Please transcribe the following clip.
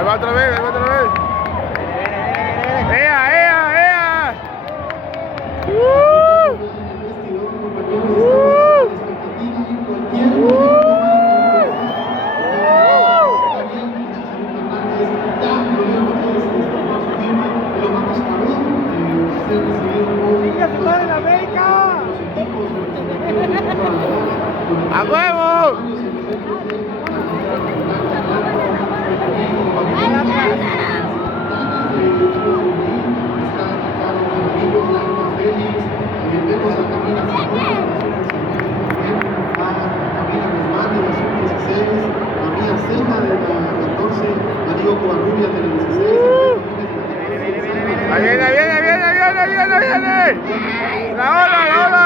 Ahí va otra vez, ahí va otra vez. ¡Ea, ea, ea! ¡A huevo! Ahí viene, ahí viene, ahí viene, ahí viene, ahí viene, ahí viene. La ola, la ola.